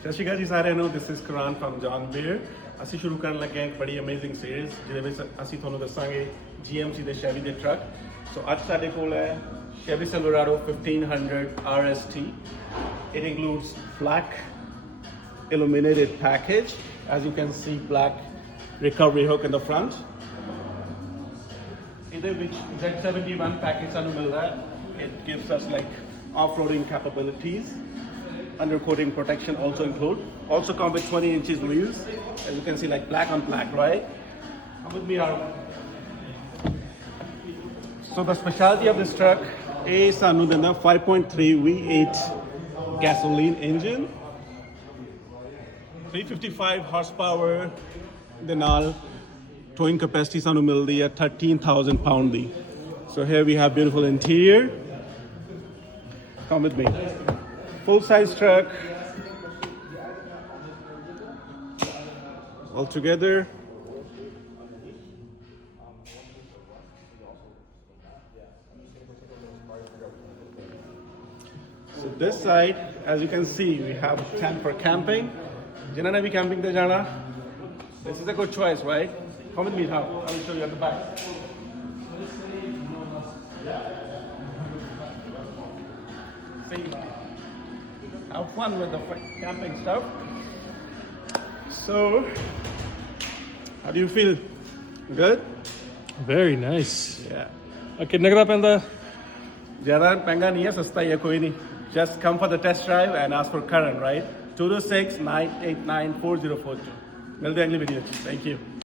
ਸਤਿ ਸ਼੍ਰੀ ਅਕਾਲ ਜੀ ਸਾਰਿਆਂ ਨੂੰ ਦਿਸ ਇਜ਼ ਕੁਰਾਨ ਫਰਮ ਜੌਨ ਬੀਅਰ ਅਸੀਂ ਸ਼ੁਰੂ ਕਰਨ ਲੱਗੇ ਹਾਂ ਇੱਕ ਬੜੀ ਅਮੇਜ਼ਿੰਗ ਸੀਰੀਜ਼ ਜਿਹਦੇ ਵਿੱਚ ਅਸੀਂ ਤੁਹਾਨੂੰ ਦੱਸਾਂਗੇ GMC ਦੇ Chevy ਦੇ ਟਰੱਕ ਸੋ ਅੱਜ ਸਾਡੇ ਕੋਲ ਹੈ Chevy Silverado 1500 RST it includes black illuminated package as you can see black recovery hook in the front ਇਹਦੇ ਵਿੱਚ Z71 package ਸਾਨੂੰ ਮਿਲਦਾ ਹੈ it gives us like off-roading capabilities undercoating protection also include also come with 20 inches wheels as you can see like black on black right come with me Aaron. So the specialty of this truck is sanu denda 5.3 V8 gasoline engine 355 horsepower de naal towing capacity sanu mildi hai 13,000 pound di so here we have beautiful interior come with me full size truck all together so this side as you can see we have tent for camping jinna ne bhi camping te jana this is a good choice right come with me now I will show you at the back see have fun with the camping stuff. So, how do you feel? Good? Very nice. Yeah. कितने का पैंदा ज़्यादा महंगा नहीं है सस्ता ही है कोई नहीं just come for the test drive and ask for Karan right 226-989-4042 मिलते हैं अगली वीडियो thank you